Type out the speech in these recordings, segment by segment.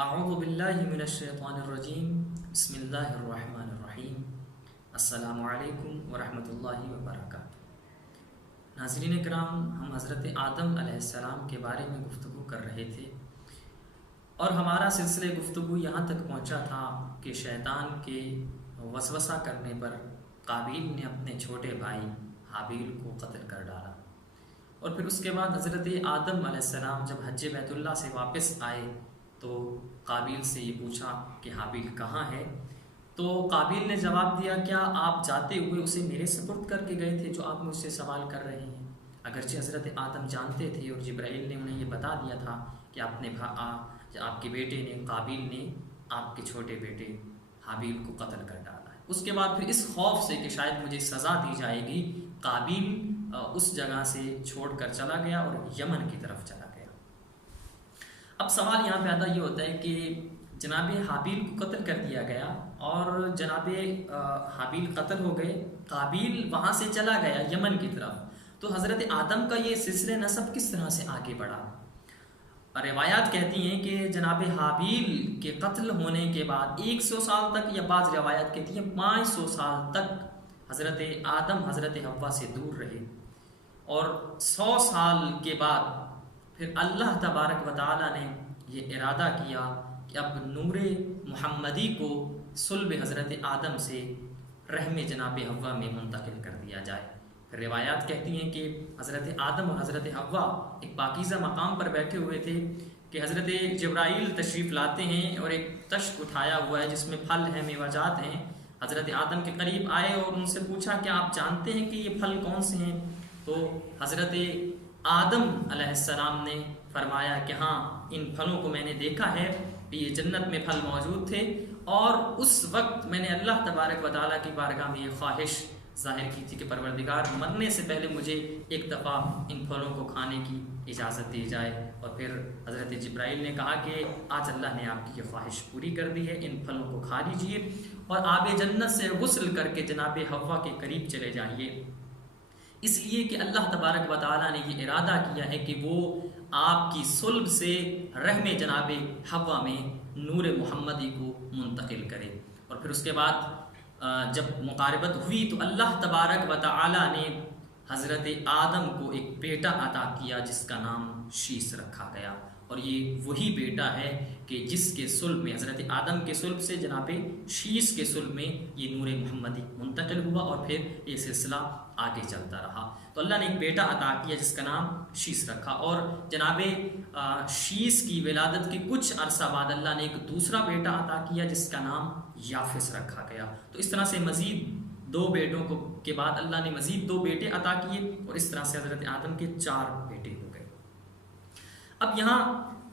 اعوذ باللہ من الشیطان الرجیم بسم اللہ الرحمن الرحیم السلام علیکم ورحمۃ اللہ وبرکاتہ۔ ناظرین کرام، ہم حضرت آدم علیہ السلام کے بارے میں گفتگو کر رہے تھے اور ہمارا سلسلہ گفتگو یہاں تک پہنچا تھا کہ شیطان کے وسوسہ کرنے پر قابیل نے اپنے چھوٹے بھائی حابیل کو قتل کر ڈالا، اور پھر اس کے بعد حضرت آدم علیہ السلام جب حج بیت اللہ سے واپس آئے تو قابیل سے یہ پوچھا کہ حابیل کہاں ہے؟ تو قابیل نے جواب دیا، کیا آپ جاتے ہوئے اسے میرے سپرد کر کے گئے تھے جو آپ مجھ سے سوال کر رہے ہیں؟ اگرچہ حضرت آدم جانتے تھے اور جبرائیل نے انہیں یہ بتا دیا تھا کہ آپ کے بیٹے نے قابیل نے آپ کے چھوٹے بیٹے حابیل کو قتل کر ڈالا ہے۔ اس کے بعد پھر اس خوف سے کہ شاید مجھے سزا دی جائے گی، قابیل اس جگہ سے چھوڑ کر چلا گیا اور یمن کی طرف چلا گیا۔ اب سوال یہاں پیدا یہ ہوتا ہے کہ جناب حابیل کو قتل کر دیا گیا اور جناب حابیل قتل ہو گئے، قابیل وہاں سے چلا گیا یمن کی طرف، تو حضرت آدم کا یہ سلسلہ نسب کس طرح سے آگے بڑھا؟ روایات کہتی ہیں کہ جناب حابیل کے قتل ہونے کے بعد 100 سال تک، یا بعض روایات کہتی ہیں 500 سال تک حضرت آدم حضرت حوا سے دور رہے، اور 100 سال کے بعد پھر اللہ تبارک و تعالیٰ نے یہ ارادہ کیا کہ اب نور محمدی کو صلب حضرت آدم سے رحم جناب حوا میں منتقل کر دیا جائے۔ پھر روایات کہتی ہیں کہ حضرت آدم اور حضرت حوا ایک پاکیزہ مقام پر بیٹھے ہوئے تھے کہ حضرت جبرائیل تشریف لاتے ہیں اور ایک تشک اٹھایا ہوا ہے جس میں پھل ہیں، میوہ جات ہیں۔ حضرت آدم کے قریب آئے اور ان سے پوچھا کہ آپ جانتے ہیں کہ یہ پھل کون سے ہیں؟ تو حضرت آدم علیہ السلام نے فرمایا کہ ہاں، ان پھلوں کو میں نے دیکھا ہے کہ یہ جنت میں پھل موجود تھے، اور اس وقت میں نے اللہ تبارک و تعالیٰ کی بارگاہ میں یہ خواہش ظاہر کی تھی کہ پروردگار، مرنے سے پہلے مجھے ایک دفعہ ان پھلوں کو کھانے کی اجازت دی جائے۔ اور پھر حضرت جبرائیل نے کہا کہ آج اللہ نے آپ کی یہ خواہش پوری کر دی ہے، ان پھلوں کو کھا لیجئے اور آب جنت سے غسل کر کے جناب حوا کے قریب چلے جائیے، اس لیے کہ اللہ تبارک و تعالیٰ نے یہ ارادہ کیا ہے کہ وہ آپ کی صلب سے رحم جناب حوا میں نور محمدی کو منتقل کرے۔ اور پھر اس کے بعد جب مقاربت ہوئی تو اللہ تبارک و تعالیٰ نے حضرت آدم کو ایک بیٹا عطا کیا جس کا نام شیس رکھا گیا، اور یہ وہی بیٹا ہے کہ جس کے صلب میں، حضرت آدم کے صلب سے جناب شیس کے صلب میں یہ نور محمدی منتقل ہوا، اور پھر یہ سلسلہ آگے چلتا رہا۔ تو اللہ نے ایک بیٹا عطا کیا جس کا نام شیس رکھا، اور جناب شیس کی ولادت کے کچھ عرصہ بعد اللہ نے ایک دوسرا بیٹا عطا کیا جس کا نام یافس رکھا گیا۔ تو اس طرح سے مزید 2 بیٹوں کے بعد اللہ نے مزید 2 بیٹے عطا کیے، اور اس طرح سے حضرت آدم کے 4 بیٹے ہو گئے۔ اب یہاں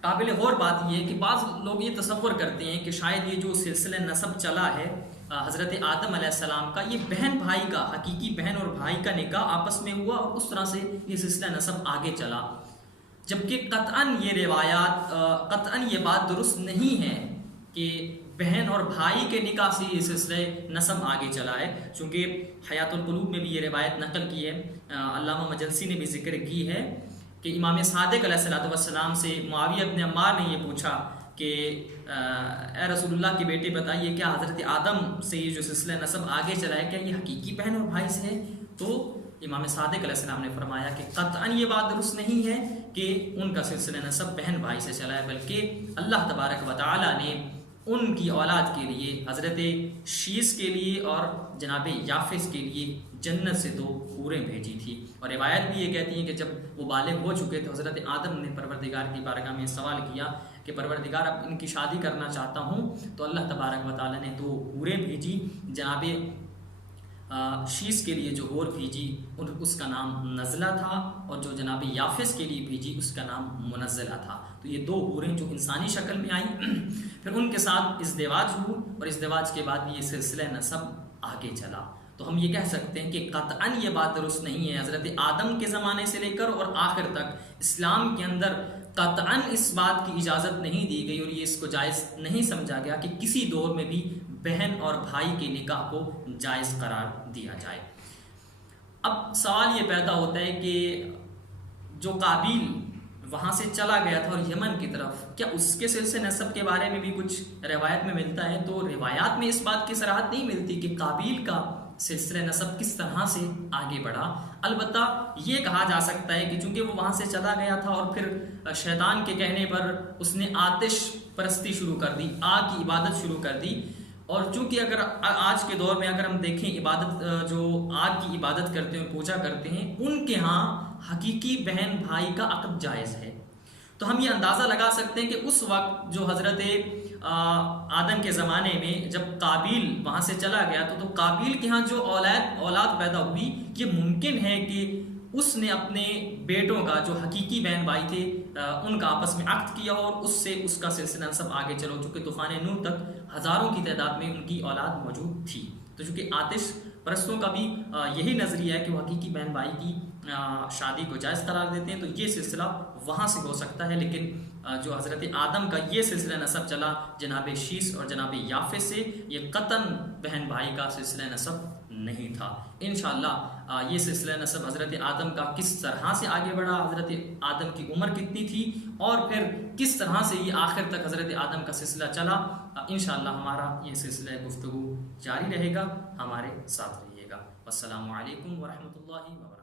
قابل غور بات یہ ہے کہ بعض لوگ یہ تصور کرتے ہیں کہ شاید یہ جو سلسلہ نسب چلا ہے حضرت آدم علیہ السلام کا، یہ بہن بھائی کا، حقیقی بہن اور بھائی کا نکاح آپس میں ہوا اور اس طرح سے یہ سلسلہ نسب آگے چلا، جبکہ قطعاً یہ بات درست نہیں ہے کہ بہن اور بھائی کے نکاح سے یہ سلسلہ نسب آگے چلا ہے، چونکہ حیات القلوب میں بھی یہ روایت نقل کی ہے، علامہ مجلسی نے بھی ذکر کی ہے کہ امام صادق علیہ السلام سے معاویہ بن عمار نے یہ پوچھا کہ اے رسول اللہ کے بیٹے بتائیے، کیا حضرت آدم سے یہ جو سلسلہ نسب آگے چلا ہے کیا یہ حقیقی بہن اور بھائی سے ہے؟ تو امام صادق علیہ السلام نے فرمایا کہ قطعاً یہ بات درست نہیں ہے کہ ان کا سلسلہ نسب بہن بھائی سے چلا ہے، بلکہ اللہ تبارک و تعالیٰ نے ان کی اولاد کے لیے، حضرت شیس کے لیے اور جناب یافس کے لیے جنت سے 2 حوریں بھیجی تھی۔ اور روایت بھی یہ کہتی ہیں کہ جب وہ بالغ ہو چکے تو حضرت آدم نے پروردگار کی بارگاہ میں سوال کیا کہ پروردگار اب ان کی شادی کرنا چاہتا ہوں، تو اللہ تبارک و تعالیٰ نے 2 حوریں بھیجی، جناب شیس کے لیے جو حور بھیجی اس کا نام نزلہ تھا، اور جو جناب یافس کے لیے بھیجی اس کا نام منزلہ تھا۔ تو یہ 2 حوریں جو انسانی شکل میں آئیں، پھر ان کے ساتھ ازدواج ہوا، اور ازدواج کے بعد یہ سلسلہ نسب آگے چلا۔ تو ہم یہ کہہ سکتے ہیں کہ قطعاً یہ بات درست نہیں ہے، حضرت آدم کے زمانے سے لے کر اور آخر تک اسلام کے اندر قطعاً اس بات کی اجازت نہیں دی گئی، اور یہ اس کو جائز نہیں سمجھا گیا کہ کسی دور میں بھی بہن اور بھائی کے نکاح کو جائز قرار دیا جائے۔ اب سوال یہ پیدا ہوتا ہے کہ جو قابیل وہاں سے چلا گیا تھا اور یمن کی طرف، کیا اس کے سلسلے نسب کے بارے میں بھی کچھ روایت میں ملتا ہے؟ تو روایات میں اس بات کی صراحت نہیں ملتی کہ قابیل کا سلسلہ نسب کس طرح سے آگے بڑھا۔ البتہ یہ کہا جا سکتا ہے کہ چونکہ وہ وہاں سے چلا گیا تھا اور پھر شیطان کے کہنے پر اس نے آتش پرستی شروع کر دی، آگ کی عبادت شروع کر دی، اور چونکہ اگر آج کے دور میں اگر ہم دیکھیں عبادت جو آگ کی عبادت کرتے ہیں، پوجا کرتے ہیں، ان کے ہاں حقیقی بہن بھائی کا عقد جائز ہے۔ تو ہم یہ اندازہ لگا سکتے ہیں کہ اس وقت جو حضرت آدم کے زمانے میں جب قابیل وہاں سے چلا گیا تو قابیل کے ہاں جو اولاد پیدا ہوئی، یہ ممکن ہے کہ اس نے اپنے بیٹوں کا جو حقیقی بہن بھائی تھے ان کا آپس میں عقد کیا اور اس سے اس کا سلسلہ نسب آگے چلو، چونکہ طوفان نوح تک ہزاروں کی تعداد میں ان کی اولاد موجود تھی۔ تو چونکہ آتش پرستوں کا بھی یہی نظریہ ہے کہ وہ حقیقی بہن بھائی کی شادی کو جائز قرار دیتے ہیں، تو یہ سلسلہ وہاں سے ہو سکتا ہے، لیکن جو حضرت آدم کا یہ سلسلہ نسب چلا جناب شیس اور جناب یافس سے، یہ قطعاً بہن بھائی کا سلسلہ نسب نہیں تھا۔ انشاءاللہ یہ سلسلہ نسب حضرت آدم کا کس طرح سے آگے بڑھا، حضرت آدم کی عمر کتنی تھی، اور پھر کس طرح سے یہ آخر تک حضرت آدم کا سلسلہ چلا، انشاءاللہ ہمارا یہ سلسلہ گفتگو جاری رہے گا، ہمارے ساتھ رہیے گا۔ والسلام علیکم ورحمۃ اللہ وبرکاتہ۔